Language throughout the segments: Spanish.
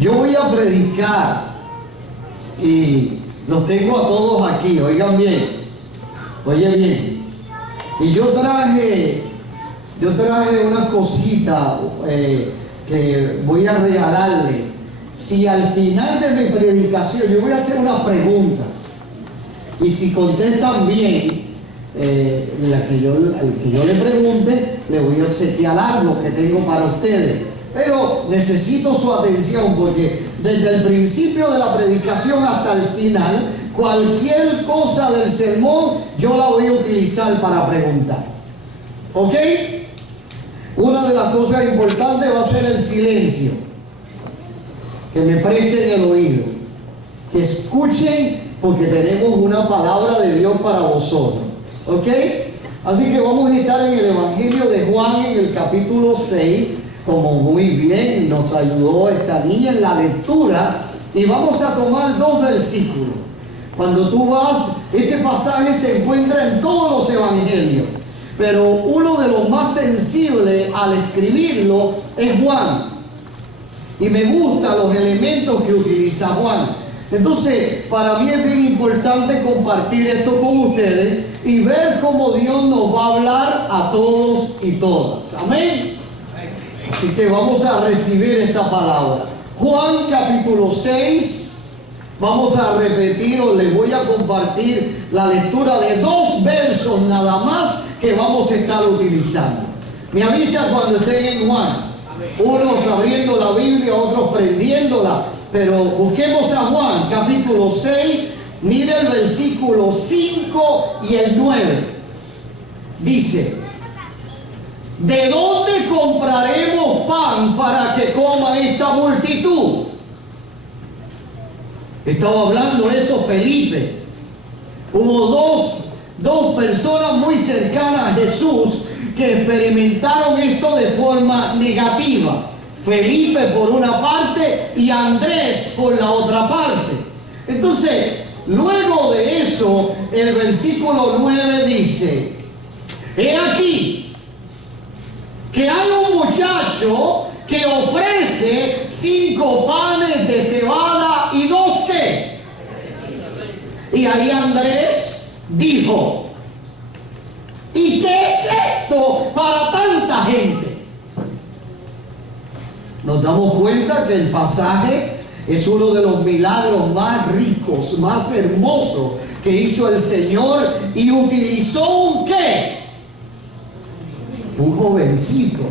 Yo voy a predicar y los tengo a todos aquí, oigan bien, oye bien. Y yo traje una cosita que voy a regalarle. Si al final de mi predicación, yo voy a hacer una pregunta, y si contestan bien, al que yo le pregunte, le voy a obsequiar algo que tengo para ustedes. Pero necesito su atención, porque desde el principio de la predicación hasta el final, cualquier cosa del sermón yo la voy a utilizar para preguntar. ¿Ok? Una de las cosas importantes va a ser el silencio. Que me presten el oído, que escuchen, porque tenemos una palabra de Dios para vosotros. ¿Ok? Así que vamos a estar en el Evangelio de Juan, en el capítulo 6, como muy bien nos ayudó esta niña en la lectura, y vamos a tomar 2 versículos. Cuando tú vas, este pasaje se encuentra en todos los evangelios, pero uno de los más sensibles al escribirlo es Juan. Y me gustan los elementos que utiliza Juan. Entonces, para mí es bien importante compartir esto con ustedes y ver cómo Dios nos va a hablar a todos y todas. Amén. Así que vamos a recibir esta palabra. Juan capítulo 6. Vamos a repetir, o les voy a compartir la lectura de 2 versos nada más que vamos a estar utilizando. Me avisa cuando estén en Juan. Unos abriendo la Biblia, otros prendiéndola. Pero busquemos a Juan, capítulo 6. Mira el versículo 5 y el 9. Dice: ¿de dónde compraremos pan para que coma esta multitud? Estaba hablando eso Felipe. Hubo dos personas muy cercanas a Jesús que experimentaron esto de forma negativa. Felipe por una parte y Andrés por la otra parte. Entonces, luego de eso, el versículo 9 dice: he aquí que hay un muchacho que ofrece 5 panes de cebada y 2 ¿qué? Y ahí Andrés dijo: ¿y qué es esto para tanta gente? Nos damos cuenta que el pasaje es uno de los milagros más ricos, más hermosos que hizo el Señor, y utilizó un ¿qué? Un jovencito,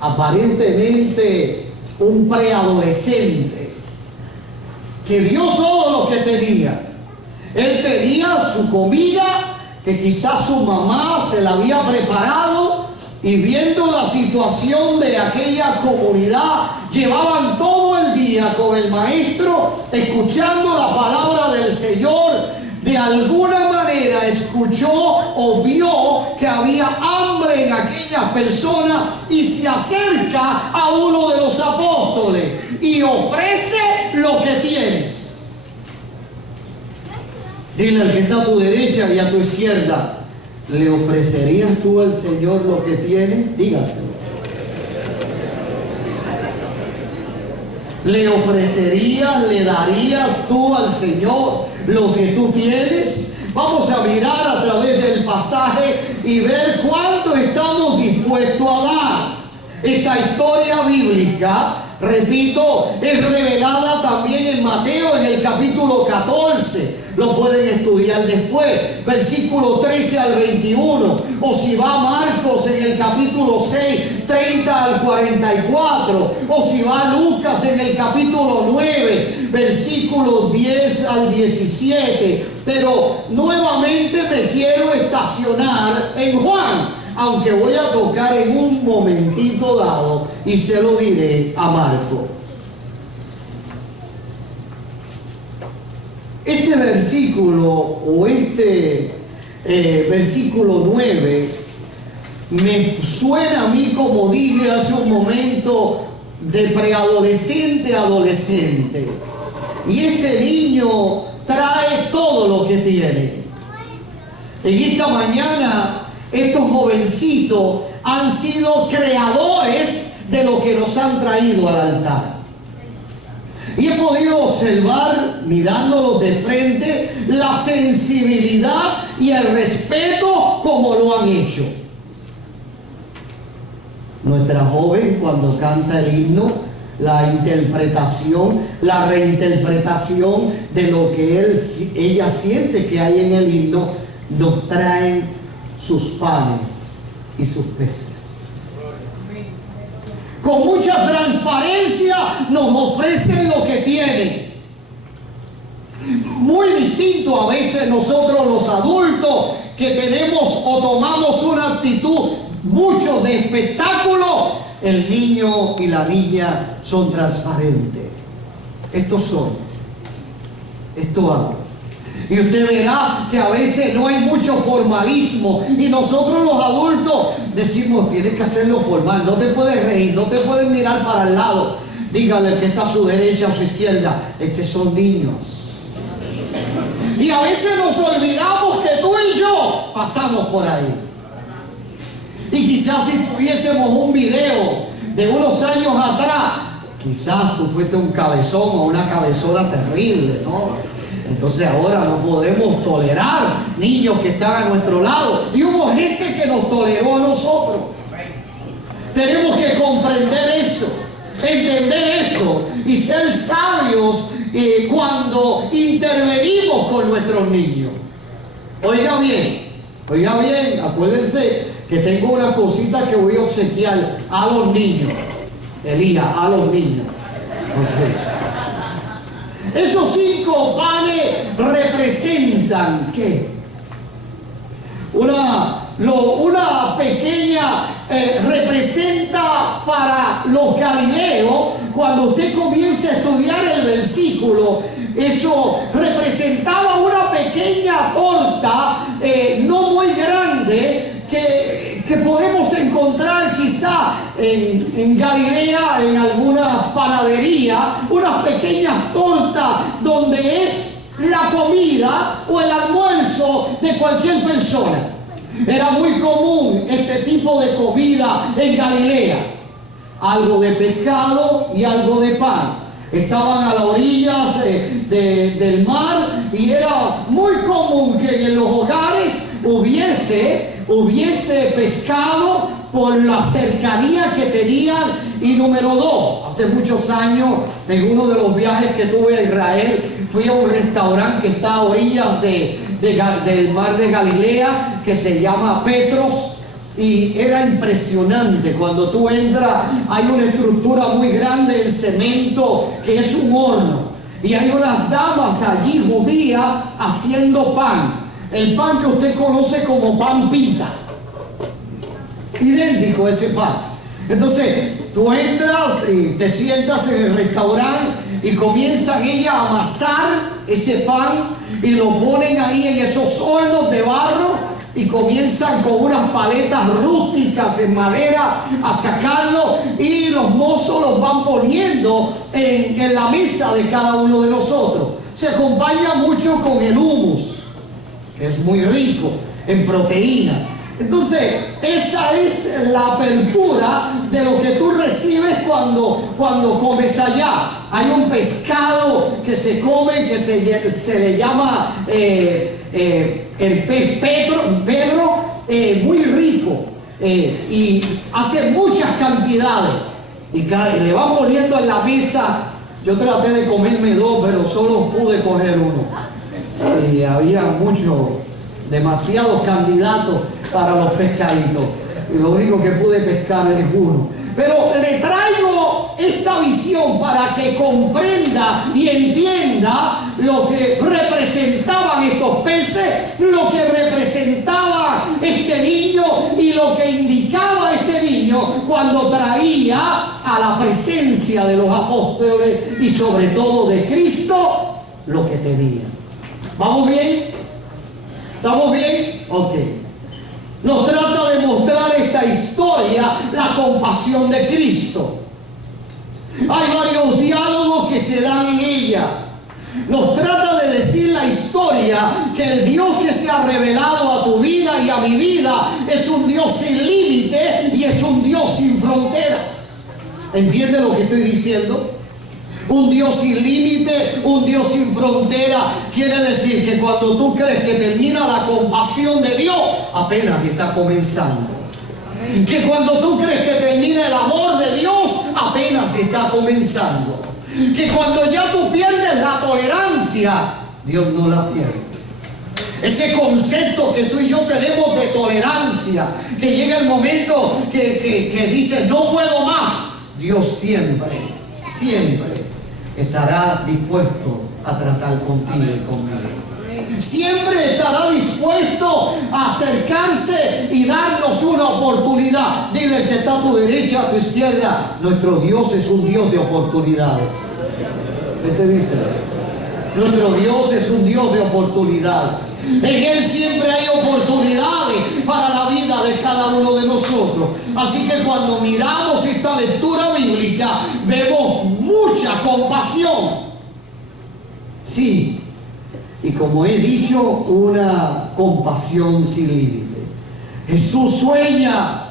aparentemente un preadolescente, que dio todo lo que tenía. Él tenía su comida, que quizás su mamá se la había preparado, y viendo la situación de aquella comunidad, llevaban todo el día con el maestro escuchando la palabra del Señor. De alguna manera escuchó o vio que había hambre en aquellas personas, y se acerca a uno de los apóstoles y ofrece lo que tienes. Dile al que está a tu derecha y a tu izquierda: ¿le ofrecerías tú al Señor lo que tienes? Dígaselo. ¿Le ofrecerías, le darías tú al Señor lo que tú tienes? Vamos a mirar a través del pasaje y ver cuánto estamos dispuestos a dar. Esta historia bíblica, repito, es revelada también en Mateo, en el capítulo 14. Lo pueden estudiar después, versículo 13 al 21. O si va a Marcos, en el capítulo 6, 30 al 44. O si va a Lucas, en el capítulo 9, versículos 10 al 17. Pero nuevamente me quiero estacionar en Juan, aunque voy a tocar en un momentito dado y se lo diré a Marco. Este versículo, o versículo 9, me suena a mí, como dije hace un momento, de preadolescente a adolescente. Y este niño trae todo lo que tiene. En esta mañana, estos jovencitos han sido creadores de lo que nos han traído al altar. Y he podido observar, mirándolos de frente, la sensibilidad y el respeto como lo han hecho. Nuestra joven, cuando canta el himno, la interpretación, la reinterpretación de lo que ella siente que hay en el himno, nos traen sus panes y sus peces. Con mucha transparencia nos ofrecen lo que tienen. Muy distinto a veces nosotros los adultos, que tenemos o tomamos una actitud mucho de espectáculo. El niño y la niña son transparentes. Estos son. Esto hago. Y usted verá que a veces no hay mucho formalismo. Y nosotros los adultos decimos, tienes que hacerlo formal. No te puedes reír, no te puedes mirar para el lado. Dígale que está a su derecha, a su izquierda. Es que son niños. Y a veces nos olvidamos que tú y yo pasamos por ahí. Y quizás si tuviésemos un video de unos años atrás, quizás tú fuiste un cabezón o una cabezona terrible, ¿no? Entonces ahora no podemos tolerar niños que están a nuestro lado. Y hubo gente que nos toleró a nosotros. Tenemos que comprender eso, entender eso y ser sabios cuando intervenimos con nuestros niños. Oiga bien, acuérdense que tengo unas cositas que voy a obsequiar a los niños. Elías, a los niños. Okay. Esos 5 panes representan ¿qué? Una pequeña representa para los galileos. Cuando usted comienza a estudiar el versículo, eso representaba una pequeña torta no muy grande que podemos encontrar quizá en Galilea, en alguna panadería, unas pequeñas tortas donde es la comida o el almuerzo de cualquier persona. Era muy común este tipo de comida en Galilea. Algo de pescado y algo de pan. Estaban a las orillas del mar y era muy común que en los hogares hubiese pescado por la cercanía que tenían. Y número 2, hace muchos años, en uno de los viajes que tuve a Israel, fui a un restaurante que está a orillas del mar de Galilea, que se llama Petros. Y era impresionante. Cuando tú entras, hay una estructura muy grande en cemento que es un horno. Y hay unas damas allí judías haciendo pan. El pan que usted conoce como pan pita. Idéntico ese pan. Entonces, tú entras y te sientas en el restaurante y comienzan ellas a amasar ese pan y lo ponen ahí en esos hornos de barro. Y comienzan con unas paletas rústicas en madera a sacarlo, y los mozos los van poniendo en la mesa de cada uno de nosotros. Se acompaña mucho con el hummus, que es muy rico en proteína. Entonces, esa es la apertura de lo que tú recibes cuando comes allá. Hay un pescado que se come, que se le llama el pez Pedro, muy rico, y hace muchas cantidades. Y le van poniendo en la mesa. Yo traté de comerme 2, pero solo pude coger 1. Sí, había demasiados candidatos para los pescaditos. Y lo único que pude pescar es 1. Pero le traigo esta visión para que comprenda y entienda lo que representaban estos peces, lo que representaba este niño y lo que indicaba este niño cuando traía a la presencia de los apóstoles y sobre todo de Cristo lo que tenía. ¿Vamos bien? ¿Estamos bien? Ok. Nos trata de mostrar esta historia, la compasión de Cristo. Hay varios diálogos que se dan en ella. Nos trata de decir la historia que el Dios que se ha revelado a tu vida y a mi vida es un Dios sin límite y es un Dios sin fronteras. ¿Entiende lo que estoy diciendo? Un Dios sin límite, un Dios sin frontera. Quiere decir que cuando tú crees que termina la compasión de Dios, apenas está comenzando. Que cuando tú crees que termina el amor de Dios, apenas está comenzando. Que cuando ya tú pierdes la tolerancia, Dios no la pierde. Ese concepto que tú y yo tenemos de tolerancia, que llega el momento que dices no puedo más, Dios siempre estará dispuesto a tratar contigo y conmigo. Siempre estará dispuesto a acercarse y darnos una oportunidad. Dile que está a tu derecha, a tu izquierda. Nuestro Dios es un Dios de oportunidades. ¿Qué te dice? Nuestro Dios es un Dios de oportunidades. En Él siempre hay oportunidades para la vida de cada uno de nosotros. Así que cuando miramos esta lectura bíblica, vemos mucha compasión. Sí, y como he dicho, una compasión sin límite. Jesús sueña,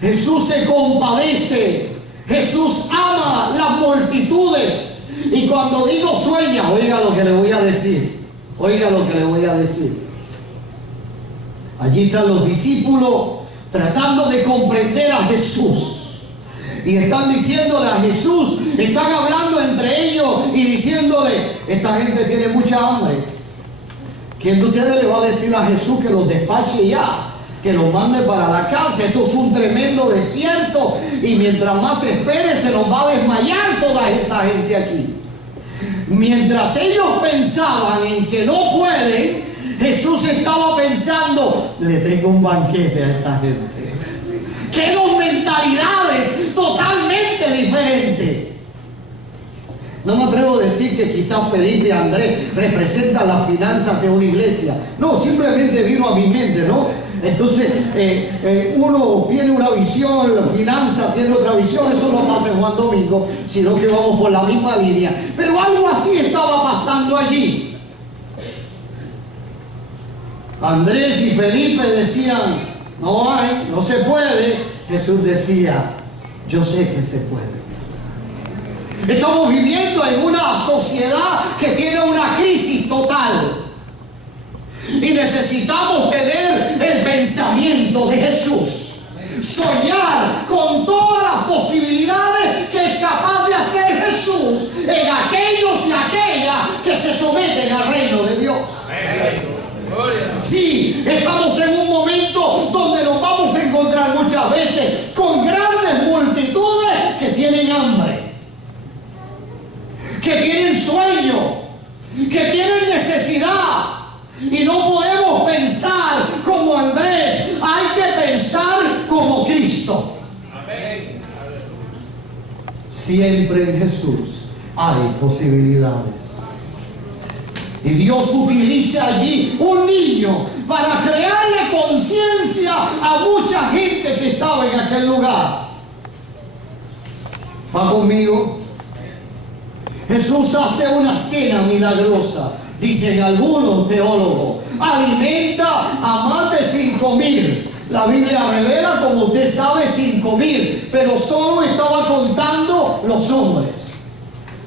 Jesús se compadece, Jesús ama las multitudes. Y cuando digo sueña, oiga lo que le voy a decir. Oiga lo que le voy a decir. Allí están los discípulos tratando de comprender a Jesús. Y están diciéndole a Jesús, están hablando entre ellos y diciéndole, esta gente tiene mucha hambre. ¿Quién de ustedes le va a decir a Jesús que los despache ya? Que los mande para la casa. Esto es un tremendo desierto y mientras más espere se nos va a desmayar toda esta gente aquí. Mientras ellos pensaban en que no pueden, Jesús estaba pensando, le tengo un banquete a esta gente. ¡Qué dos mentalidades totalmente diferentes! No me atrevo a decir que quizás Felipe y Andrés representan las finanzas de una iglesia. No, simplemente vino a mi mente, ¿no? Entonces, uno tiene una visión, la finanza tiene otra visión. Eso no pasa en Juan Domingo, sino que vamos por la misma línea. Pero algo así estaba pasando allí. Andrés y Felipe decían, no hay, no se puede. Jesús decía, yo sé que se puede. Estamos viviendo en una sociedad que tiene una crisis total. Y necesitamos tener el pensamiento de Jesús. Soñar con todas las posibilidades que es capaz de hacer Jesús en aquellos y aquellas que se someten al reino de Dios. Sí, estamos en un momento donde nos vamos a encontrar muchas veces con grandes multitudes que tienen hambre, que tienen sueño, que tienen necesidad. Y no podemos pensar como Andrés, hay que pensar como Cristo. Siempre en Jesús hay posibilidades. Y Dios utiliza allí un niño para crearle conciencia a mucha gente que estaba en aquel lugar. ¿Va conmigo? Jesús hace una cena milagrosa. Dicen algunos teólogos, alimenta a más de 5,000. La Biblia revela, como usted sabe, 5,000, pero solo estaba contando los hombres.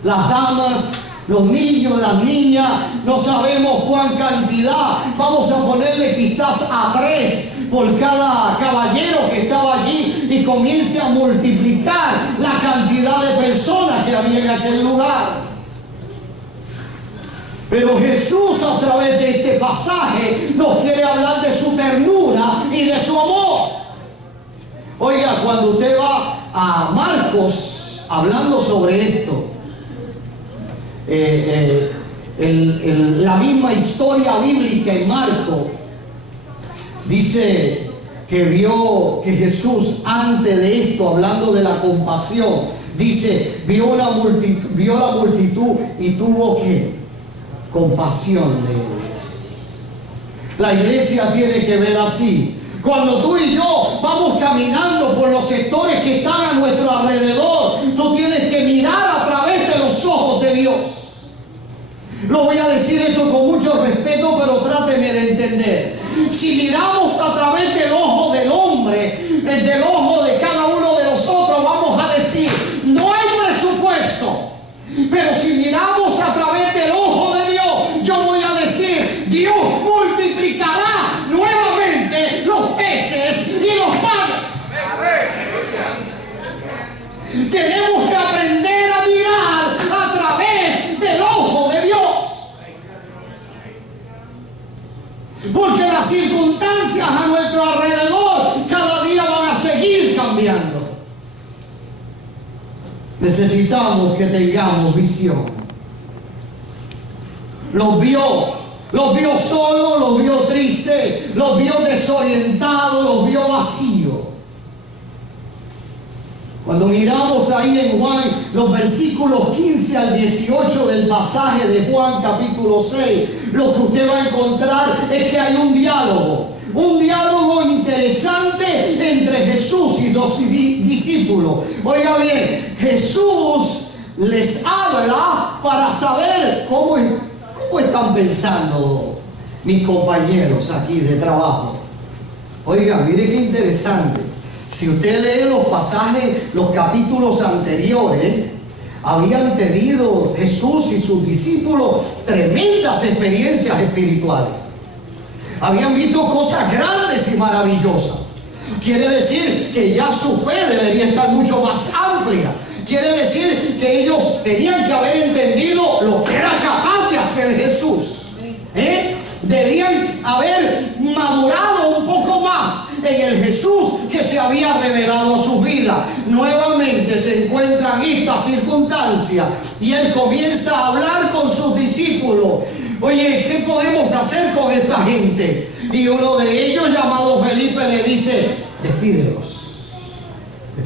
Las damas, los niños, las niñas, no sabemos cuán cantidad. Vamos a ponerle quizás a 3 por cada caballero que estaba allí y comience a multiplicar la cantidad de personas que había en aquel lugar. Pero Jesús, a través de este pasaje, nos quiere hablar de su ternura y de su amor. Oiga, cuando usted va a Marcos hablando sobre esto, la misma historia bíblica en Marcos dice que vio que Jesús, antes de esto, hablando de la compasión, dice, vio la multitud y tuvo que compasión de ellos. La iglesia tiene que ver así. Cuando tú y yo vamos caminando por los sectores que están a nuestro alrededor, tú tienes que mirar a través de los ojos de Dios. Lo voy a decir esto con mucho respeto, pero tráteme de entender. Si miramos a través del ojo del hombre, del ojo de cada uno de nosotros, vamos a decir, no hay presupuesto. miramos a través del ojo de Dios, yo voy a decir, Dios multiplicará nuevamente los peces y los panes. Tenemos que aprender a mirar a través del ojo de Dios. Porque las circunstancias a nuestro alrededor cada día van a seguir cambiando. Necesitamos que tengamos visión. Los vio solos, los vio tristes, los vio desorientados, los vio vacíos. Cuando miramos ahí en Juan, los versículos 15 al 18 del pasaje de Juan capítulo 6, lo que usted va a encontrar es que hay un diálogo interesante entre Jesús y los discípulos. Oiga bien, Jesús les habla para saber cómo están pensando mis compañeros aquí de trabajo. Oiga, mire qué interesante. Si usted lee los pasajes, los capítulos anteriores, habían tenido Jesús y sus discípulos tremendas experiencias espirituales. Habían visto cosas grandes y maravillosas. Quiere decir que ya su fe debería estar mucho más amplia. Quiere decir que ellos tenían que haber entendido lo que era capaz de hacer Jesús. Debían haber madurado un poco más en el Jesús que se había revelado a su vida. Nuevamente se encuentran estas circunstancias y él comienza a hablar con sus discípulos. Oye, ¿qué podemos hacer con esta gente? Y uno de ellos, llamado Felipe, le dice: despídelos,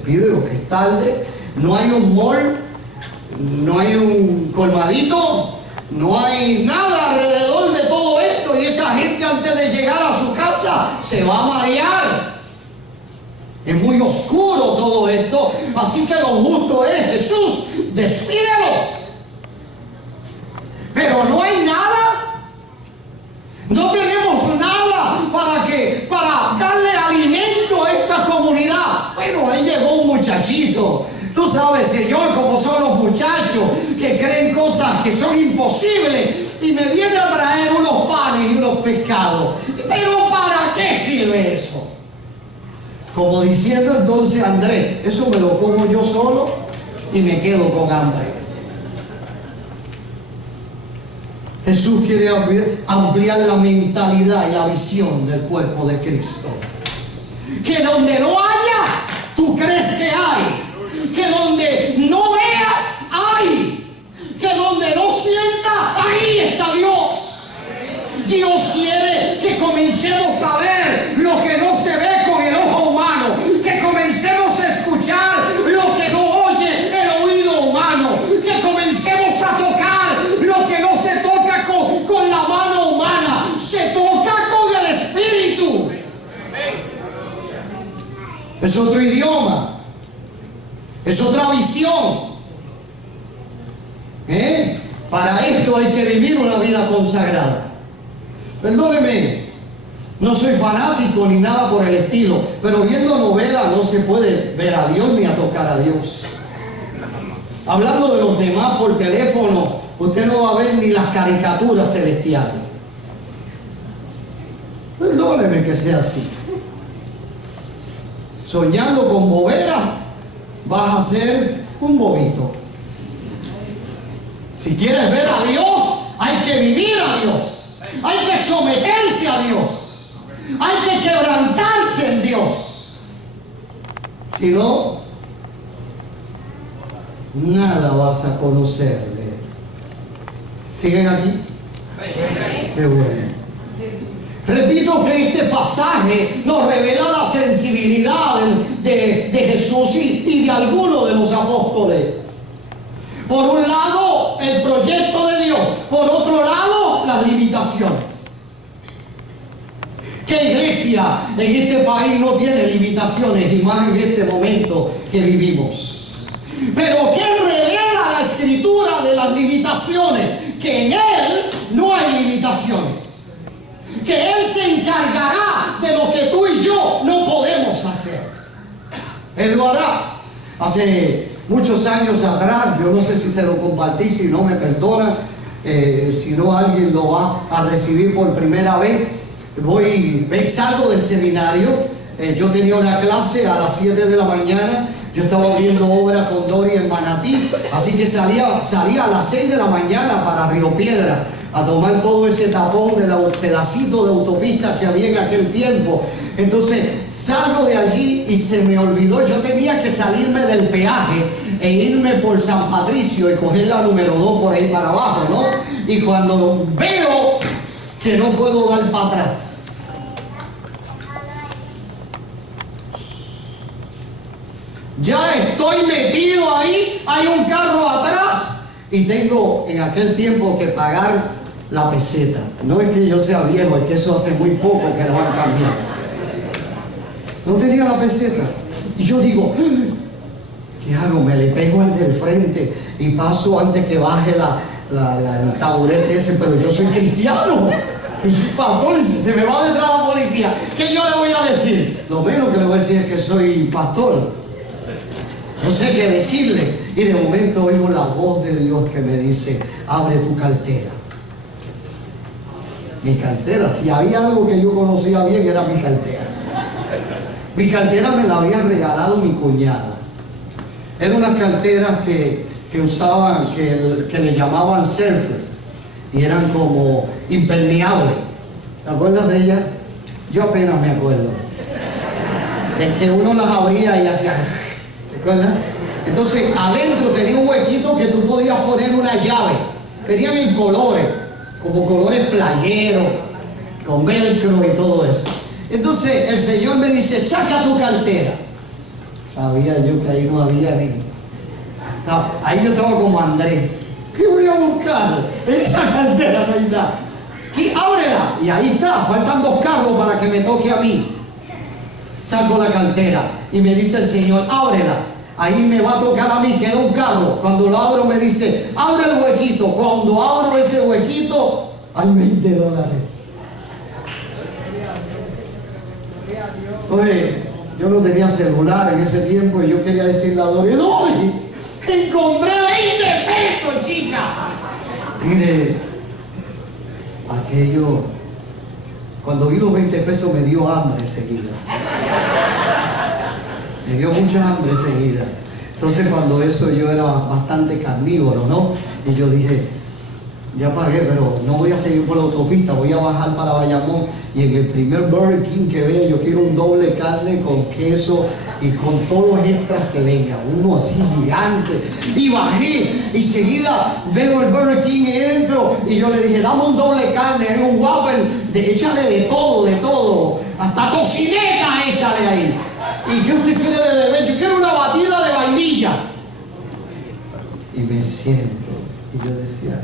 que es tarde, no hay un mall, no hay un colmadito, no hay nada alrededor de todo esto, y esa gente antes de llegar a su casa se va a marear. Es muy oscuro todo esto, así que lo justo es: Jesús, despídelos. Pero no hay nada, no tenemos nada para darle alimento a esta comunidad. Bueno, ahí llegó un muchachito. Tú sabes, Señor, cómo son los muchachos que creen cosas que son imposibles, y me viene a traer unos panes y unos pescados. Pero ¿para qué sirve eso? Como diciendo entonces Andrés, eso me lo como yo solo y me quedo con hambre. Jesús quiere ampliar la mentalidad y la visión del cuerpo de Cristo. Que donde no haya, tú crees que hay. Que donde no veas, hay. Que donde no sienta, ahí está Dios. Dios quiere que comencemos a ver lo que no se ve con el ojo humano. Que comencemos a escuchar lo que no oye el oído humano. Que comencemos a tocar lo que no se toca con la mano humana. Se toca con el Espíritu. Es otro idioma. Es otra visión. Para esto hay que vivir una vida consagrada. Perdóneme, no soy fanático ni nada por el estilo, pero viendo novelas no se puede ver a Dios ni a tocar a Dios. Hablando de los demás por teléfono, usted no va a ver ni las caricaturas celestiales. Perdóneme que sea así. Soñando con boberas, vas a ser un bobito. Si quieres ver a Dios, hay que vivir a Dios. Hay que someterse a Dios. Hay que quebrantarse en Dios. Si no, nada vas a conocer de Él. ¿Siguen aquí? Qué bueno. Repito que este pasaje nos revela la sensibilidad de Jesús y de algunos de los apóstoles. Por un lado, el proyecto de Dios. Por otro lado, las limitaciones. ¿Qué iglesia en este país no tiene limitaciones? Y más en este momento que vivimos. Pero ¿qué revela la Escritura de las limitaciones? Que en Él no hay limitaciones. Que Él se encargará de lo que tú y yo no podemos hacer. Él lo hará. Hace muchos años atrás, yo no sé si se lo compartí, si no me perdona, si no alguien lo va a recibir por primera vez. Salgo del seminario, yo tenía una clase a las 7 de la mañana, yo estaba viendo obra con Dori en Manatí, así que salía a las 6 de la mañana para Río Piedra a tomar todo ese tapón de los pedacitos de autopista que había en aquel tiempo. Entonces salgo de allí y se me olvidó, yo tenía que salirme del peaje e irme por San Patricio y coger la número 2 por ahí para abajo, ¿no? Y cuando veo que no puedo dar para atrás, ya estoy metido ahí, hay un carro atrás y tengo en aquel tiempo que pagar la peseta. No es que yo sea viejo, es que eso hace muy poco que lo han cambiado. No tenía la peseta. Y yo digo, ¿qué hago? Me le pego al del frente y paso antes que baje el taburete ese, pero yo soy cristiano. Yo soy pastor y si se me va detrás la policía, ¿qué yo le voy a decir? Lo menos que le voy a decir es que soy pastor. No sé qué decirle. Y de momento oigo la voz de Dios que me dice, abre tu cartera. Mi cartera, si había algo que yo conocía bien, era mi cartera. Mi cartera me la había regalado mi cuñada. Era una cartera que usaban, que le llamaban surfers, y eran como impermeables. ¿Te acuerdas de ella? Yo apenas me acuerdo. Es que uno las abría y hacía... ¿Te acuerdas? Entonces adentro tenía un huequito que tú podías poner una llave. Venían en colores, como colores playeros, con velcro y todo eso. Entonces el Señor me dice, saca tu cartera. Sabía yo que ahí no había ni... Ahí yo estaba como Andrés. ¿Qué voy a buscar? En esa cartera no hay nada. Ábrela. Y ahí está, faltan 2 carros para que me toque a mí. Saco la cartera y me dice el Señor, ábrela. Ahí me va a tocar a mí, queda un carro. Cuando lo abro me dice, abre el huequito. Cuando abro ese huequito, hay $20. Oye, yo no tenía celular en ese tiempo y yo quería decirle a Dori, ¡Dori! ¡Encontré 20 pesos, chica! Mire, aquello, cuando vi los 20 pesos me dio hambre enseguida. Me dio mucha hambre enseguida. Entonces cuando eso yo era bastante carnívoro, ¿no? Y yo dije, ya pagué, pero no voy a seguir por la autopista, voy a bajar para Bayamón y en el primer Burger King que vea yo quiero un doble carne con queso y con todos los extras que venga, uno así gigante. Y bajé y seguida veo el Burger King y entro y yo le dije, dame un doble carne, un Whopper, échale de todo, hasta tocineta échale ahí. ¿Y qué usted quiere de beber? Yo quiero una batida de vainilla. Y me siento y yo decía,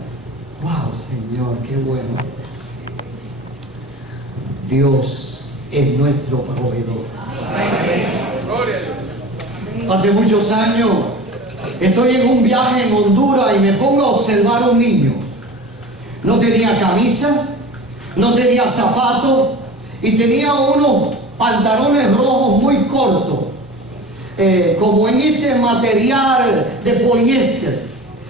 wow, Señor, qué bueno eres. Dios es nuestro proveedor. Hace muchos años estoy en un viaje en Honduras y me pongo a observar a un niño. No tenía camisa, no tenía zapatos y tenía unos pantalones rojos muy cortos, como en ese material de poliéster.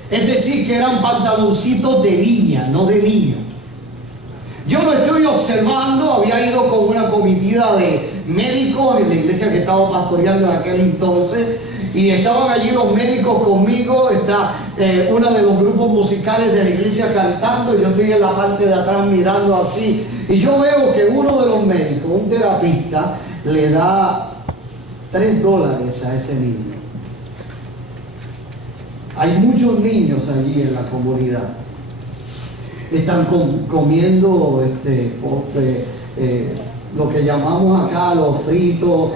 Es decir, que eran pantaloncitos de niña, no de niño. Yo lo estoy observando, había ido con una comitiva de médicos en la iglesia que estaba pastoreando en aquel entonces, y estaban allí los médicos conmigo, está uno de los grupos musicales de la iglesia cantando, y yo estoy en la parte de atrás mirando así, y yo veo que uno de los médicos, un terapista, le da $3 a ese niño. Hay muchos niños allí en la comunidad. Están comiendo lo que llamamos acá los fritos,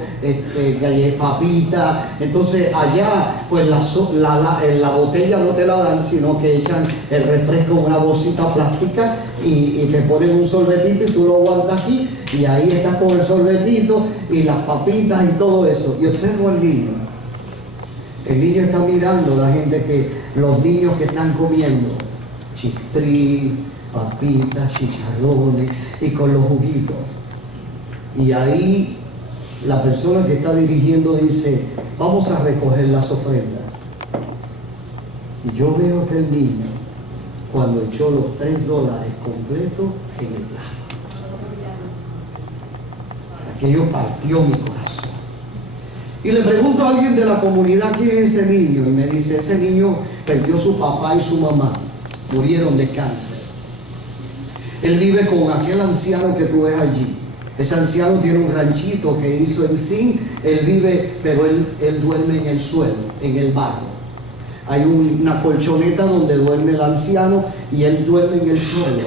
papitas. Entonces allá pues la botella no te la dan, sino que echan el refresco en una bolsita plástica y te ponen un sorbetito y tú lo aguantas aquí y ahí estás con el sorbetito y las papitas y todo eso. Y observo al niño. El niño está mirando los niños que están comiendo chistrí, papitas, chicharrones y con los juguitos. Y ahí la persona que está dirigiendo dice, vamos a recoger las ofrendas. Y yo veo aquel niño cuando echó los $3 completos en el plato. Aquello partió mi corazón. Y le pregunto a alguien de la comunidad quién es ese niño. Y me dice, ese niño perdió su papá y su mamá. Murieron de cáncer. Él vive con aquel anciano que tú ves allí. Ese anciano tiene un ranchito que hizo en zinc. Él vive, pero él duerme en el suelo, en el barro. Hay una colchoneta donde duerme el anciano y él duerme en el suelo.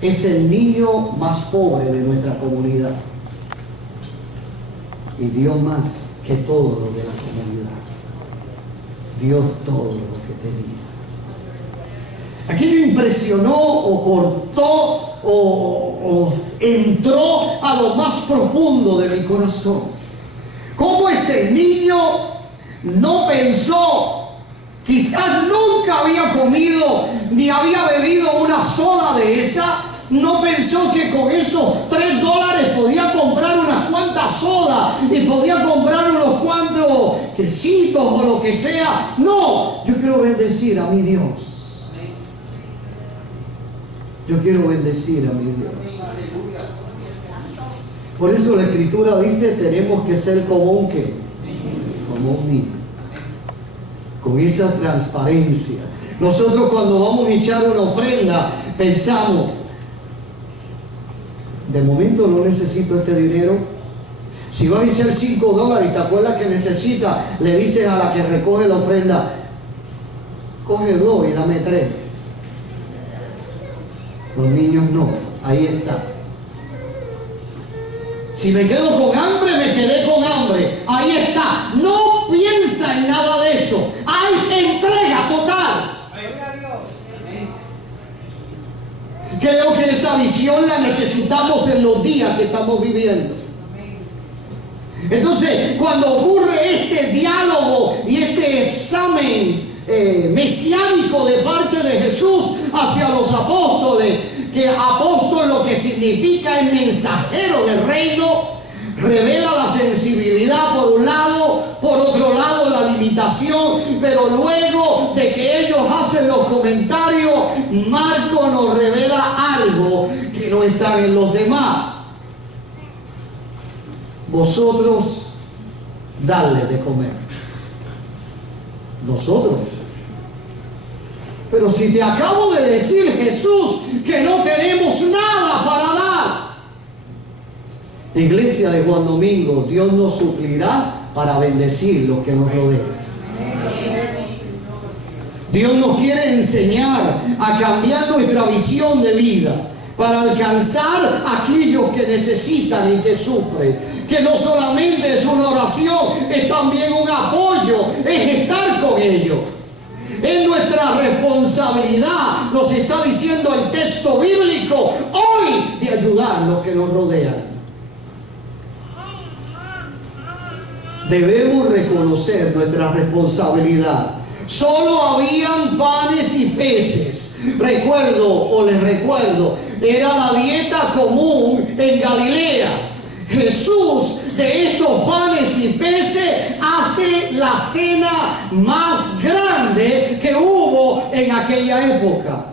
Es el niño más pobre de nuestra comunidad. Y dio más que todo lo de la comunidad. Dio todo lo que tenía. Aquello impresionó o cortó o entró a lo más profundo de mi corazón. ¿Cómo ese niño no pensó? Quizás nunca había comido ni había bebido una soda de esa. No pensó que con esos $3 podía comprar unas cuantas sodas y podía comprar unos cuantos quesitos o lo que sea. No, yo quiero bendecir a mi Dios. Yo quiero bendecir a mi Dios. Por eso la Escritura dice, tenemos que ser como un ¿qué? Como un niño. Con esa transparencia. Nosotros cuando vamos a echar una ofrenda, pensamos, de momento no necesito este dinero. Si vas a echar $5 y te acuerdas que necesitas, le dices a la que recoge la ofrenda, coge 2 y dame 3. Los niños no, ahí está. Si me quedo con hambre, me quedé con hambre. Ahí está. No piensa en nada de eso. Hay entrega total. Creo que esa visión la necesitamos en los días que estamos viviendo. Entonces, cuando ocurre este diálogo y este examen mesiánico de parte de Jesús hacia los apóstoles, que apóstol lo que significa es mensajero del reino, revela la sensibilidad por un lado, por otro lado la limitación, pero luego de que ellos hacen los comentarios, Marcos nos revela algo que no está en los demás. Vosotros dadle de comer. Nosotros. Pero si te acabo de decir, Jesús, que no tenemos nada para dar. Iglesia de Juan Domingo, Dios nos suplirá para bendecir los que nos rodean. Dios nos quiere enseñar a cambiar nuestra visión de vida para alcanzar a aquellos que necesitan y que sufren. Que no solamente es una oración, es también un apoyo, es estar con ellos. Es nuestra responsabilidad, nos está diciendo el texto bíblico hoy, de ayudar a los que nos rodean. Debemos reconocer nuestra responsabilidad. Solo habían panes y peces. Les recuerdo, era la dieta común en Galilea. Jesús, de estos panes y peces, hace la cena más grande que hubo en aquella época.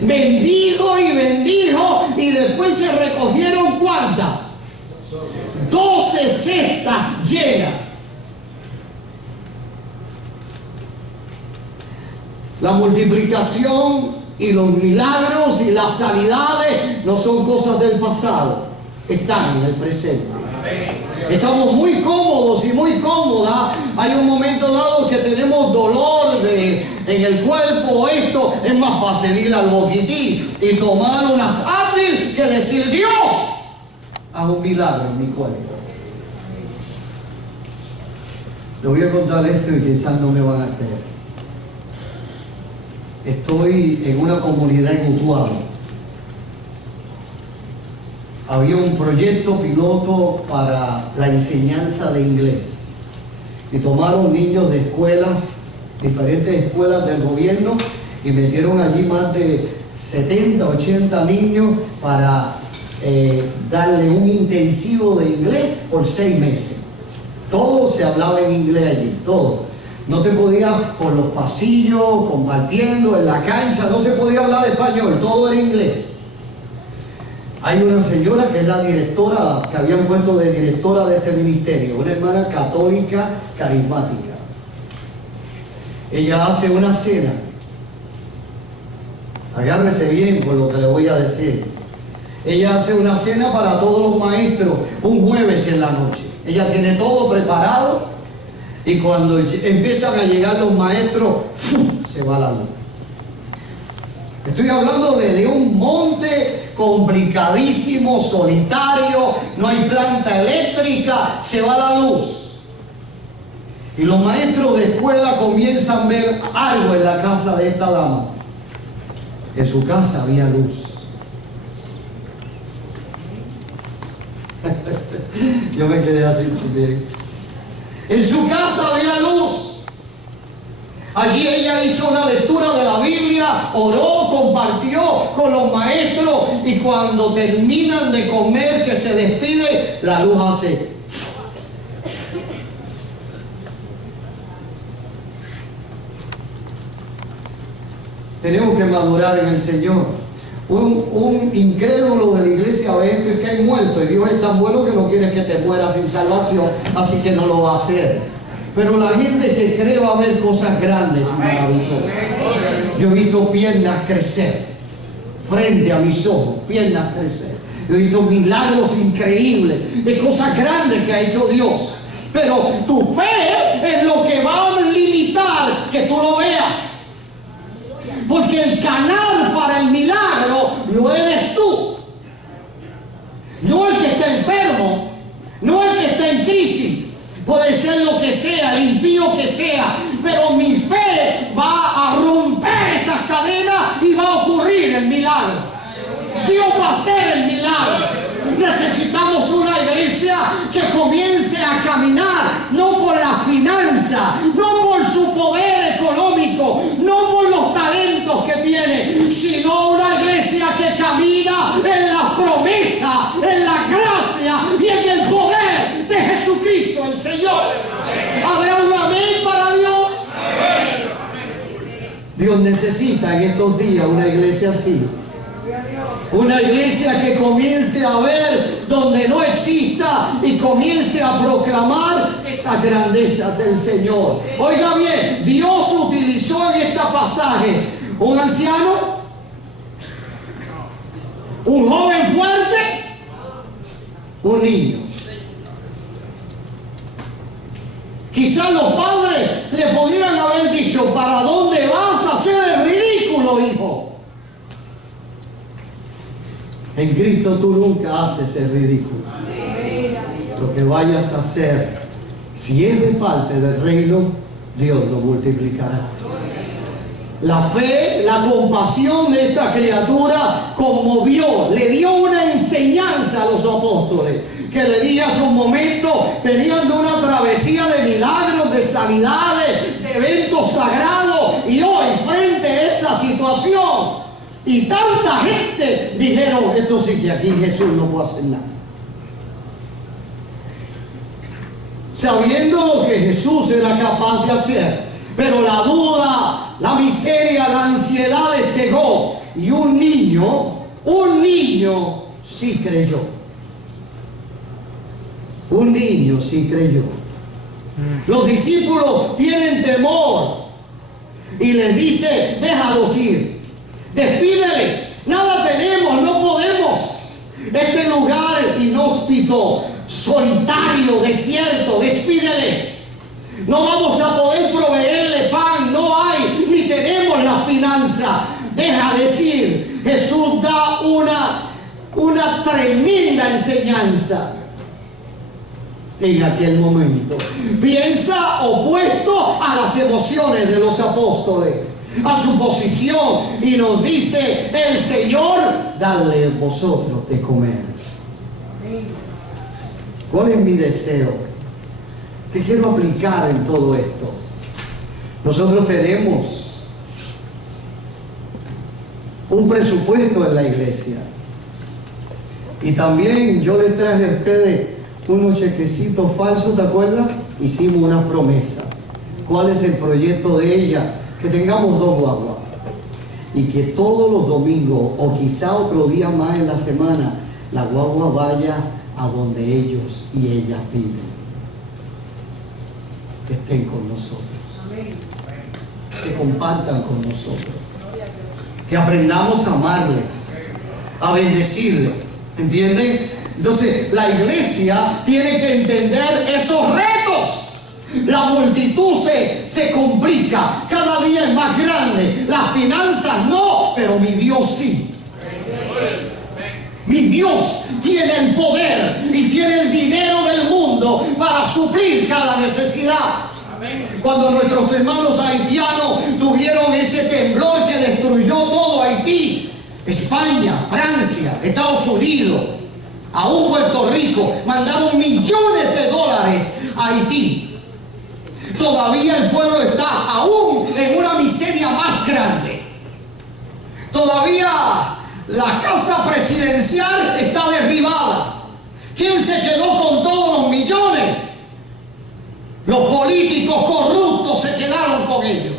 Bendijo y después se recogieron ¿cuántas? 12 cestas llenas. La multiplicación y los milagros y las sanidades no son cosas del pasado, están en el presente. Estamos muy cómodos y muy cómodas. Hay un momento dado que tenemos dolor en el cuerpo. Esto es más fácil ir al boquití y tomar unas Advil que decir, Dios, haz un milagro en mi cuerpo. Le voy a contar esto y quizás no me van a creer. Estoy en una comunidad en Utuado. Había un proyecto piloto para la enseñanza de inglés. Y tomaron niños de escuelas, diferentes escuelas del gobierno, y metieron allí más de 70, 80 niños para darle un intensivo de inglés por 6 meses. Todo se hablaba en inglés allí, todo. No te podías por los pasillos, compartiendo en la cancha, no se podía hablar español, todo era inglés. Hay una señora que es la directora, que habían puesto de directora de este ministerio, una hermana católica carismática. Ella hace una cena. Agárrese bien con lo que le voy a decir. Ella hace una cena para todos los maestros un jueves en la noche. Ella tiene todo preparado y cuando empiezan a llegar los maestros, ¡fum!, se va la luz. Estoy hablando de un monte complicadísimo, solitario, no hay planta eléctrica, se va la luz. Y los maestros de escuela comienzan a ver algo en la casa de esta dama. En su casa había luz. Yo me quedé así también. En su casa había luz. Allí ella hizo una lectura de la Biblia, oró, compartió con los maestros y cuando terminan de comer, que se despide, la luz hace. Tenemos que madurar en el Señor. Un incrédulo de la iglesia ve esto y que hay muerto y Dios es tan bueno que no quiere que te mueras sin salvación, así que no lo va a hacer. Pero la gente que cree va a ver cosas grandes y maravillosas. Yo he visto piernas crecer frente a mis ojos, piernas crecer. Yo he visto milagros increíbles de cosas grandes que ha hecho Dios. Pero tu fe es lo que va a limitar que tú lo veas. Porque el canal para el milagro lo eres tú. No el que está enfermo, no el que está en crisis. Puede ser lo que sea, el impío que sea, pero mi fe va a romper esas cadenas y va a ocurrir el milagro. Dios va a hacer el milagro. Necesitamos una iglesia que comience a caminar, no por la finanza, no por su poder económico, no por los talentos que tiene, sino una iglesia que camina en la promesa, en la gracia y en el poder de Jesucristo el Señor. ¿Habrá un amén para Dios? Dios necesita en estos días una iglesia así. Una iglesia que comience a ver donde no exista y comience a proclamar esa grandeza del Señor. Oiga bien, Dios utilizó en este pasaje un anciano, un joven fuerte, un niño. Quizás los padres le pudieran haber dicho: ¿para dónde vas a hacer el ridículo, hijo? En Cristo tú nunca haces el ridículo. Lo que vayas a hacer, si es de parte del reino, Dios lo multiplicará. La fe, la compasión de esta criatura conmovió, le dio una enseñanza a los apóstoles, que le di hace un momento, venían de una travesía de milagros, de sanidades, de eventos sagrados, y hoy frente a esa situación, y tanta gente dijeron: esto sí que aquí Jesús no puede hacer nada. Sabiendo lo que Jesús era capaz de hacer, pero la duda, la miseria, la ansiedad le cegó. Y un niño sí creyó. Un niño sí creyó. Los discípulos tienen temor y les dice: déjalos ir. Despídele, nada tenemos, no podemos. Este lugar inhóspito, solitario, desierto, despídele. No vamos a poder proveerle pan, no hay, ni tenemos la finanza. Deja decir, Jesús da una tremenda enseñanza en aquel momento. Piensa opuesto a las emociones de los apóstoles, a su posición, y nos dice el Señor: dadle vosotros de comer. ¿Cuál es mi deseo? ¿Qué quiero aplicar en todo esto? Nosotros tenemos un presupuesto en la iglesia, y también yo les traje a ustedes unos chequecitos falsos, ¿te acuerdas? Hicimos una promesa. cuál es el proyecto de ella, que tengamos 2 guaguas y que todos los domingos o quizá otro día más en la semana la guagua vaya a donde ellos y ellas viven, que estén con nosotros, que compartan con nosotros, que aprendamos a amarles, a bendecirles, ¿entienden? Entonces la iglesia tiene que entender esos retos. La multitud se complica, cada día es más grande. Las finanzas no, pero mi Dios sí. Mi Dios tiene el poder y tiene el dinero del mundo para suplir cada necesidad. Cuando nuestros hermanos haitianos tuvieron ese temblor que destruyó todo Haití, España, Francia, Estados Unidos, aún Puerto Rico, mandaron millones de dólares a Haití. Todavía el pueblo está aún en una miseria más grande. Todavía la casa presidencial está derribada. ¿Quién se quedó con todos los millones? Los políticos corruptos se quedaron con ellos.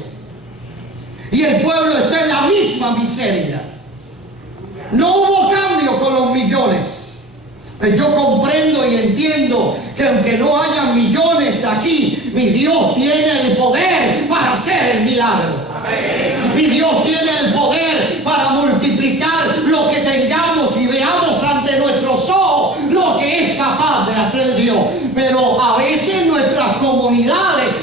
Y el pueblo está en la misma miseria. No hubo cambio con los millones. Yo comprendo y entiendo que aunque no haya millones aquí, mi Dios tiene el poder para hacer el milagro. Mi Dios tiene el poder para multiplicar lo que tengamos y veamos ante nuestros ojos lo que es capaz de hacer Dios. Pero a veces nuestras comunidades,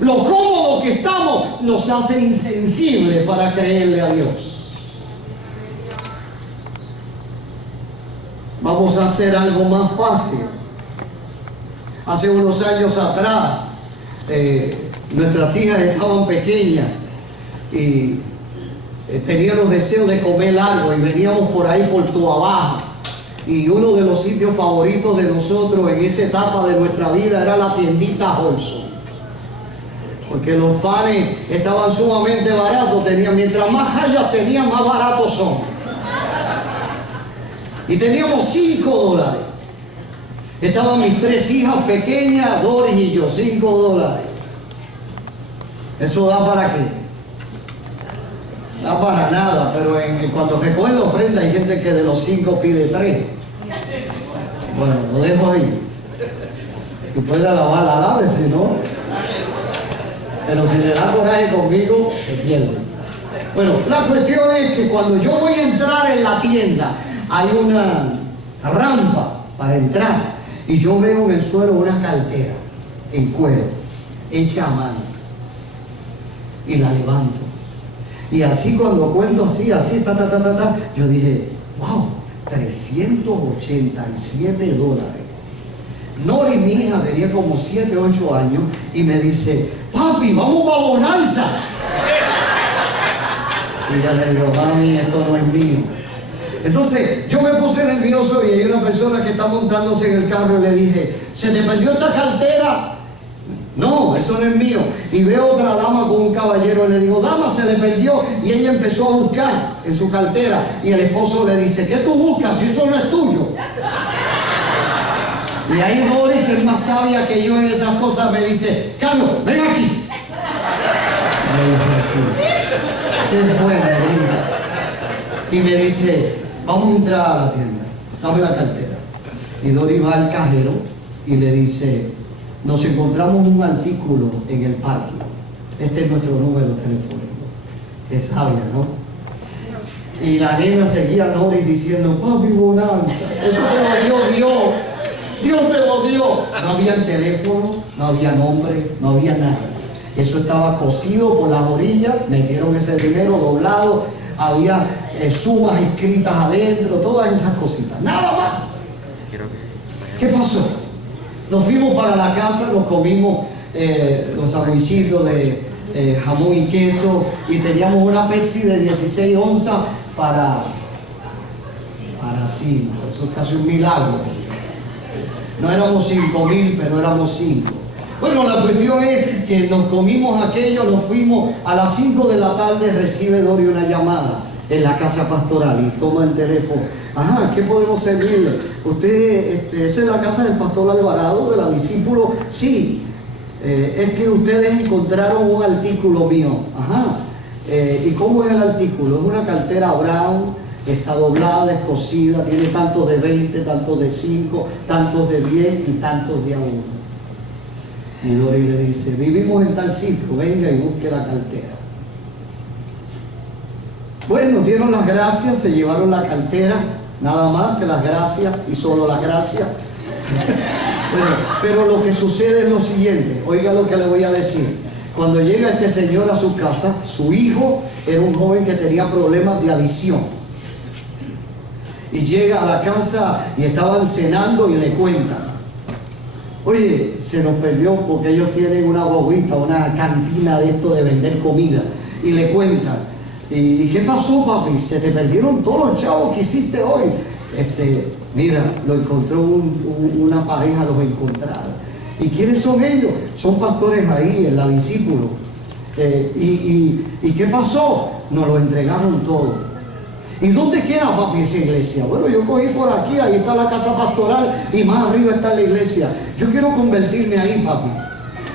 lo cómodo que estamos, nos hace insensibles para creerle a Dios. Vamos a hacer algo más fácil. Hace unos años atrás, nuestras hijas estaban pequeñas y tenían los deseos de comer algo y veníamos por ahí por Tua Baja. Y uno de los sitios favoritos de nosotros en esa etapa de nuestra vida era la tiendita Holson. Porque los panes estaban sumamente baratos, mientras más hayas tenían, más baratos son. Y teníamos $5. Estaban mis 3 hijas pequeñas, Doris y yo, $5. ¿Eso da para qué? Da para nada, pero cuando recogen la ofrenda hay gente que de los 5 pide 3. Bueno, lo dejo ahí. Si puede alabar, alabe, si no. Pero si le da coraje conmigo, se pierde. Bueno, la cuestión es que cuando yo voy a entrar en la tienda, hay una rampa para entrar y yo veo en el suelo una cartera en cuero, hecha a mano, y la levanto. Y así cuando cuento así, yo dije, wow, $387. Nori, mi hija, tenía como 7, 8 años y me dice, papi, vamos para Bonanza. Y ella le dijo, mami, esto no es mío. Entonces yo me puse nervioso y hay una persona que está montándose en el carro y le dije, ¿se te perdió esta cartera? No, eso no es mío. Y veo otra dama con un caballero y le digo, dama, se le perdió. Y ella empezó a buscar en su cartera y el esposo le dice, ¿qué tú buscas si eso no es tuyo? Y ahí Doris, que es más sabia que yo en esas cosas, me dice, Carlos, ven aquí. Me dice así, ¿qué fue, negrita? Y me dice, vamos a entrar a la tienda, dame la cartera. Y Doris va al cajero y le dice, nos encontramos un artículo en el parque. Este es nuestro número telefónico. Es sabia, ¿no? Y la nena seguía a Doris diciendo, papi, Bonanza, eso te lo dio Dios. Dios te lo dio. No había teléfono, no había nombre, no había nada. Eso estaba cosido por las orillas, metieron ese dinero doblado, había sumas escritas adentro, todas esas cositas, nada más. ¿Qué pasó? Nos fuimos para la casa, nos comimos los sandwichitos de jamón y queso y teníamos una Pepsi de 16 onzas para 5. Eso es casi un milagro. No éramos 5,000, pero éramos 5. Bueno, la cuestión es que nos comimos aquello, nos fuimos a las 5 de la tarde, recibe Dori una llamada en la casa pastoral y toma el teléfono. Ajá, ¿qué podemos servirle? Usted, esa es la casa del pastor Alvarado, de la discípulo. Sí, es que ustedes encontraron un artículo mío. Ajá. ¿Y cómo es el artículo? Es una cartera Brown, está doblada, descosida, tiene tantos de 20, tantos de 5, tantos de 10 y tantos de a 1. Y Dori le dice, vivimos en tal sitio, venga y busque la cartera. Bueno, dieron las gracias, se llevaron la cartera, nada más que las gracias y solo las gracias. Pero lo que sucede es lo siguiente, oiga lo que le voy a decir. Cuando llega este señor a su casa, su hijo era un joven que tenía problemas de adicción. Y llega a la casa y estaban cenando y le cuentan, oye, se nos perdió porque ellos tienen una guaguita, una cantina de esto de vender comida. Y le cuentan, ¿y qué pasó, papi? Se te perdieron todos los chavos que hiciste hoy. Mira, lo encontró una pareja, los encontraron. ¿Y quiénes son ellos? Son pastores ahí, en la discípulo. ¿Y qué pasó? Nos lo entregaron todo. ¿Y dónde queda, papi, esa iglesia? Bueno, yo cogí por aquí, ahí está la casa pastoral y más arriba está la iglesia. Yo quiero convertirme ahí, papi.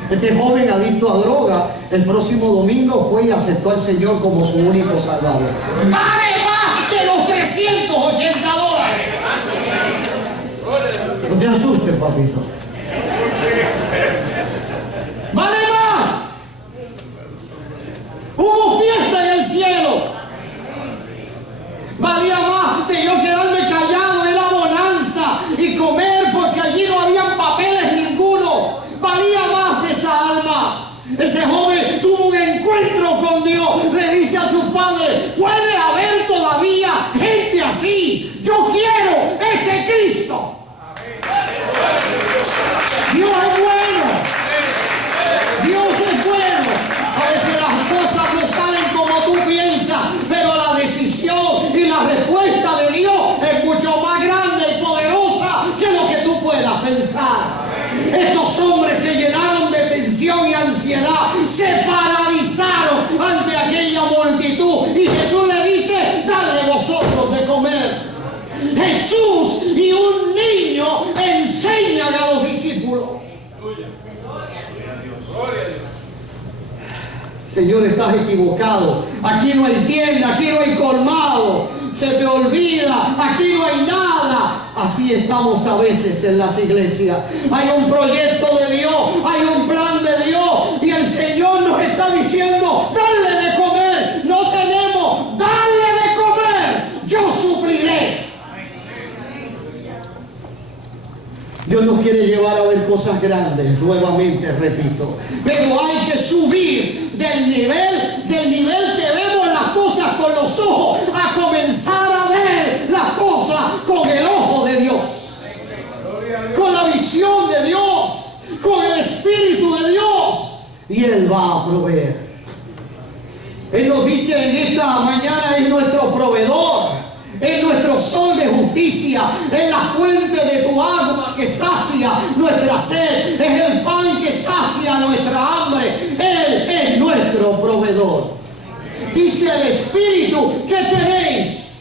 Este joven adicto a droga, el próximo domingo fue y aceptó al Señor como su único salvador. ¡Vale más que los $380! No te asustes, papito. ¡Vale más! Hubo fiesta en el cielo. Valía más de yo quedarme callado en la bonanza y comer porque allí no habían papeles ninguno. Valía más esa alma. Ese joven tuvo un encuentro con Dios. Le dice a su padre, puede haber todavía gente así. Yo quiero ese Cristo. Dios es bueno. Dios es bueno. A veces las cosas no salen como tú piensas, pero la decisión y la respuesta de Dios es mucho más grande y poderosa que lo que tú puedas pensar. Estos hombres se llenaron de tensión y ansiedad, se paralizaron ante aquella multitud y Jesús le dice, dadle vosotros de comer. Jesús y un niño enseñan a los discípulos. Señor, estás equivocado. Aquí no hay tienda, aquí no hay colmado. Se te olvida, aquí no hay nada. Así estamos a veces en las iglesias. Hay un proyecto de Dios, hay un plan de Dios y el Señor nos está diciendo, dale de comer. No tenemos, dale de comer. Yo supliré. Dios nos quiere llevar a ver cosas grandes, nuevamente repito. Pero hay que subir del nivel que vemos las cosas con los ojos a comenzar a ver las cosas con el ojo de Dios. Con la visión de Dios, con el Espíritu de Dios. Y Él va a proveer. Él nos dice en esta mañana, es nuestro proveedor. Es nuestro sol de justicia, es la fuente de tu agua que sacia nuestra sed, es el pan que sacia nuestra hambre. Él es nuestro proveedor. Dice el Espíritu, ¿qué tenéis?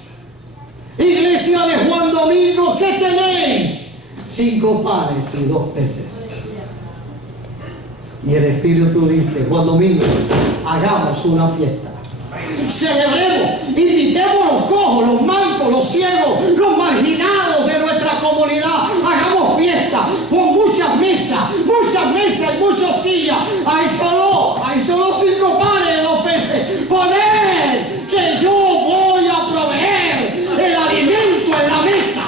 Iglesia de Juan Domingo, ¿qué tenéis? 5 panes y 2 peces. Y el Espíritu dice, Juan Domingo, hagamos una fiesta. Celebremos, invitemos a los cojos, los mancos, los ciegos, los marginados de nuestra comunidad. Hagamos fiesta con muchas mesas y muchas sillas. Hay solo 5 panes y 2 peces. Poner que yo voy a proveer el alimento en la mesa.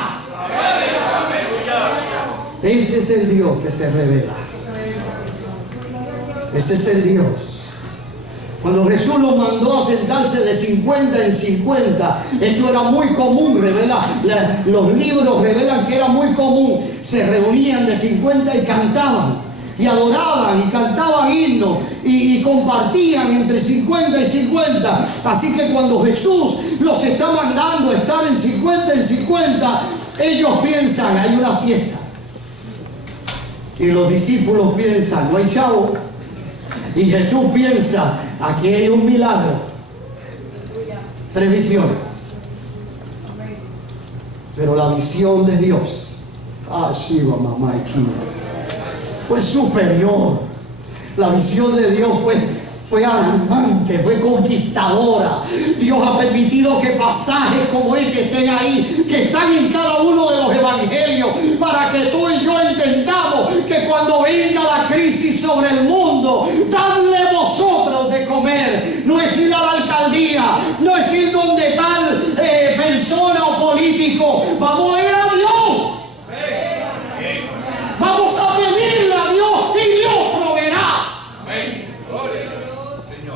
Ese es el Dios que se revela. Ese es el Dios. Cuando Jesús los mandó a sentarse de 50 en 50, esto era muy común, los libros revelan que era muy común. Se reunían de 50 y cantaban, y adoraban, y cantaban himnos, y compartían entre 50 y 50. Así que cuando Jesús los está mandando a estar en 50 en 50, ellos piensan, hay una fiesta. Y los discípulos piensan, no hay chavo. Y Jesús piensa, aquí hay un milagro. 3 visiones. Pero la visión de Dios, Shiva Mamá y Kinas, fue superior. La visión de Dios fue alarmante, fue conquistadora. Dios ha permitido que pasajes como ese estén ahí, que están en cada uno de los evangelios, para que tú y yo entendamos que cuando venga la crisis sobre el mundo, dadle vosotros de comer. No es ir a la alcaldía, no es ir donde tal persona o político. Vamos a ir a Dios. Vamos a pedirle a Dios y Dios proveerá.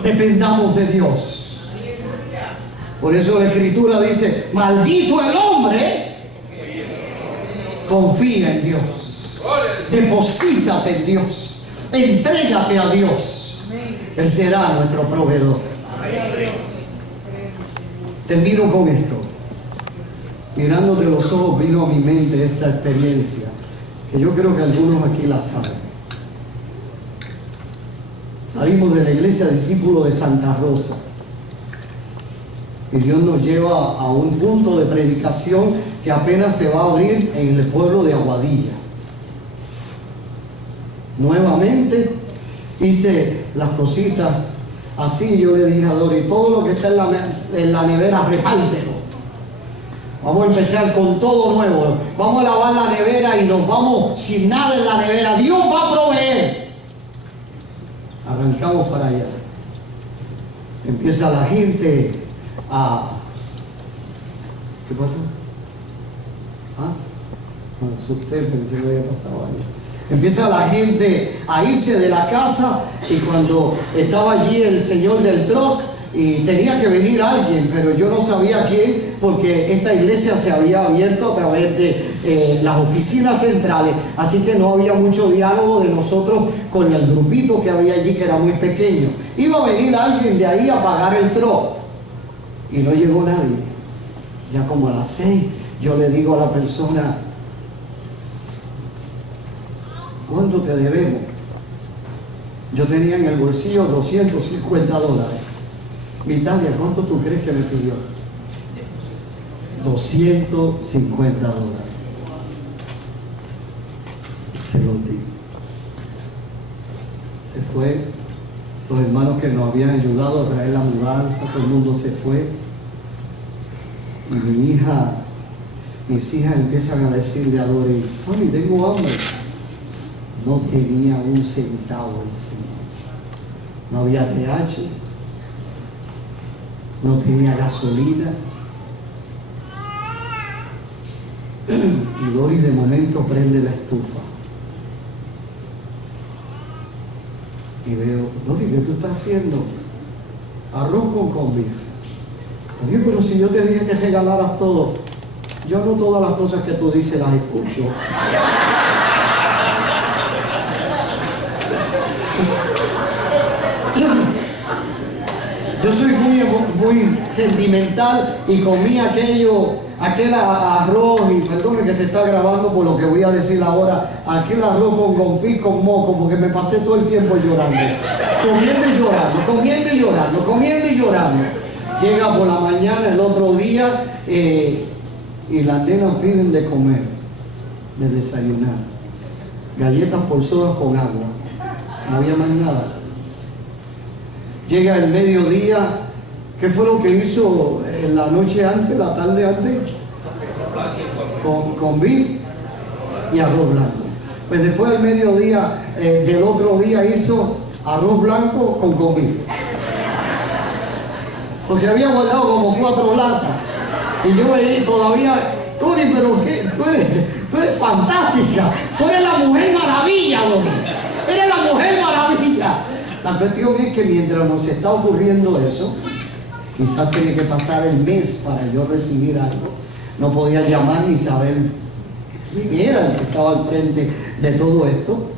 Dependamos de Dios. Por eso la Escritura dice: maldito el hombre, confía en Dios, deposítate en Dios, entrégate a Dios. Él será nuestro proveedor. Termino con esto. Mirándote los ojos, vino a mi mente esta experiencia, que yo creo que algunos aquí la saben. Salimos de la iglesia Discípulos de Santa Rosa y Dios nos lleva a un punto de predicación que apenas se va a abrir en el pueblo de Aguadilla. Nuevamente hice las cositas así. Yo le dije a Dori: todo lo que está en la nevera, repártelo. Vamos a empezar con todo nuevo. Vamos a lavar la nevera y nos vamos sin nada en la nevera. Dios va a proveer. Arrancamos para allá. Empieza la gente a... ¿Qué pasó? Me asusté, pensé que había pasado algo. Empieza la gente a irse de la casa, y cuando estaba allí el señor del truck, y tenía que venir alguien, pero yo no sabía quién, porque esta iglesia se había abierto a través de las oficinas centrales, así que no había mucho diálogo de nosotros con el grupito que había allí, que era muy pequeño. Iba a venir alguien de ahí a pagar el truck y no llegó nadie. Ya como a las 6 yo le digo a la persona: ¿cuánto te debemos? Yo tenía en el bolsillo $250. Vitalia, ¿cuánto tú crees que me pidió? $250. Se los di. Se fue. Los hermanos que nos habían ayudado a traer la mudanza, todo el mundo se fue. Y mis hijas empiezan a decirle a Dori: mami, tengo hambre. No tenía un centavo encima. No había TH. No tenía gasolina. Y Doris de momento prende la estufa. Y veo: Doris, ¿qué tú estás haciendo? Arroz con beef. Dios, pero si yo te dije que regalaras todo. Yo no todas las cosas que tú dices las escucho. Yo soy muy sentimental y comí aquel arroz, y perdone que se está grabando por lo que voy a decir ahora, aquel arroz con confit con moco, porque me pasé todo el tiempo llorando, comiendo y llorando, comiendo y llorando, comiendo y llorando. Llega por la mañana el otro día y las nenas piden de comer, de desayunar, galletas por sodas con agua, no había más nada. Llega el mediodía. ¿Qué fue lo que hizo en la noche antes, la tarde antes? Con beef y arroz blanco. Pues después al mediodía del otro día hizo arroz blanco con beef. Porque había guardado como 4 latas. Y yo veía todavía: Dori, pero ¿qué? Tú eres fantástica. Tú eres la mujer maravilla, Dori. Eres la mujer maravilla. La cuestión es que mientras nos está ocurriendo eso, quizás tenía que pasar el mes para yo recibir algo. No podía llamar ni saber quién era el que estaba al frente de todo esto.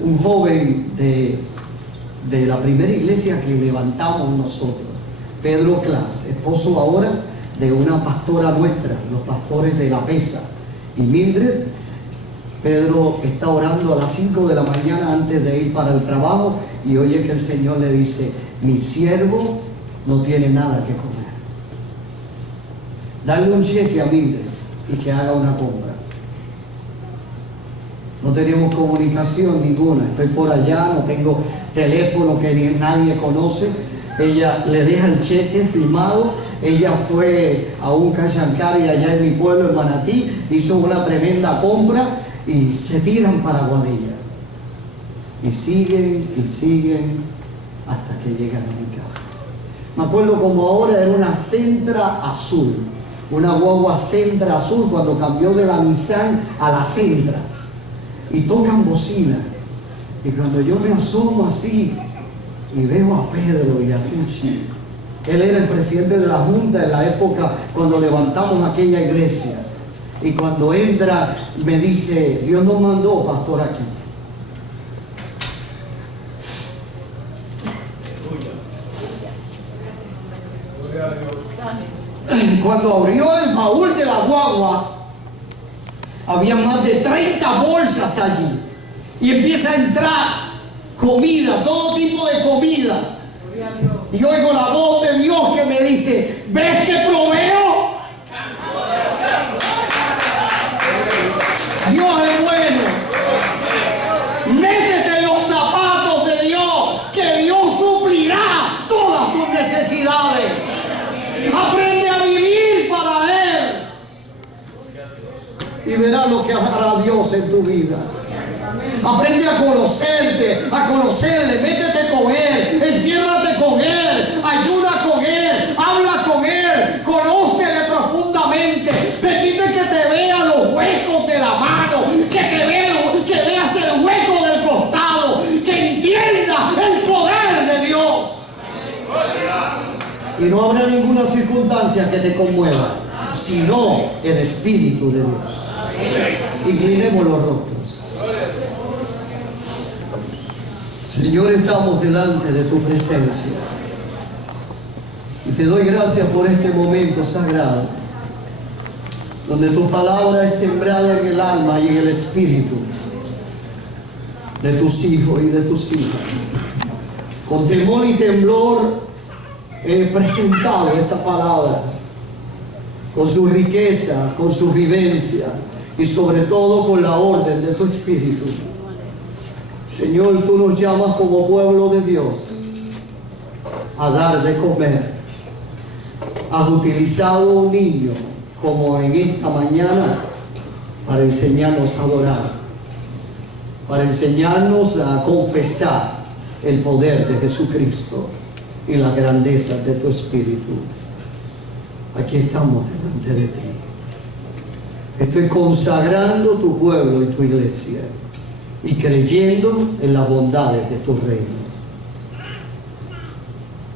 Un joven de la primera iglesia que levantamos nosotros, Pedro Clas, esposo ahora de una pastora nuestra, los pastores de La Pesa, y Mildred. Pedro está orando a las 5 de la mañana antes de ir para el trabajo, y oye que el Señor le dice: mi siervo no tiene nada que comer. Dale un cheque a Mildred y que haga una compra. No tenemos comunicación ninguna. Estoy por allá, no tengo teléfono que nadie conoce. Ella le deja el cheque firmado. Ella fue a un Cachancari allá en mi pueblo, en Manatí, hizo una tremenda compra y se tiran para Aguadilla. Y siguen hasta que llegan a mi casa. Me acuerdo como ahora, era una Sentra azul, una guagua Sentra azul, cuando cambió de la Nissan a la Sentra. Y tocan bocina. Y cuando yo me asomo así y veo a Pedro y a Puchi, él era el presidente de la junta en la época cuando levantamos aquella iglesia. Y cuando entra me dice: Dios nos mandó, pastor, aquí. Cuando abrió el baúl de la guagua, había más de 30 bolsas allí. Y empieza a entrar comida, todo tipo de comida. Y oigo la voz de Dios que me dice: ¿ves que proveo? Dios es bueno. Métete en los zapatos de Dios, que Dios suplirá todas tus necesidades. Aprende a vivir para Él y verás lo que hará Dios en tu vida. Aprende a conocerte, a conocerle, métete con Él, enciérrate con Él, ayuda con Él, habla con Él, conócele profundamente, permite que te vea los huecos de la mano, que veas el hueco del costado, que entienda el poder de Dios. Y no habrá ninguna circunstancia que te conmueva, sino el Espíritu de Dios. Inclinemos los rostros. Señor, estamos delante de tu presencia y te doy gracias por este momento sagrado, donde tu palabra es sembrada en el alma y en el espíritu de tus hijos y de tus hijas. Con temor y temblor he presentado esta palabra, con su riqueza, con su vivencia y sobre todo con la orden de tu espíritu. Señor, tú nos llamas como pueblo de Dios a dar de comer. Has utilizado un niño como en esta mañana para enseñarnos a adorar, para enseñarnos a confesar el poder de Jesucristo y la grandeza de tu Espíritu. Aquí estamos delante de ti. Estoy consagrando tu pueblo y tu iglesia y creyendo en las bondades de tu reino.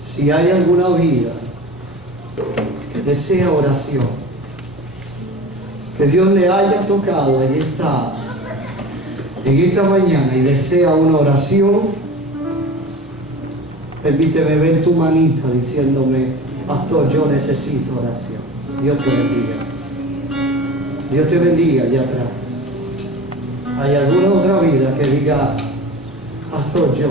Si hay alguna vida que desea oración, que Dios le haya tocado en esta mañana y desea una oración, permíteme ver tu manita diciéndome: pastor, yo necesito oración. Dios te bendiga. Dios te bendiga allá atrás. ¿Hay alguna otra vida que diga: pastor, yo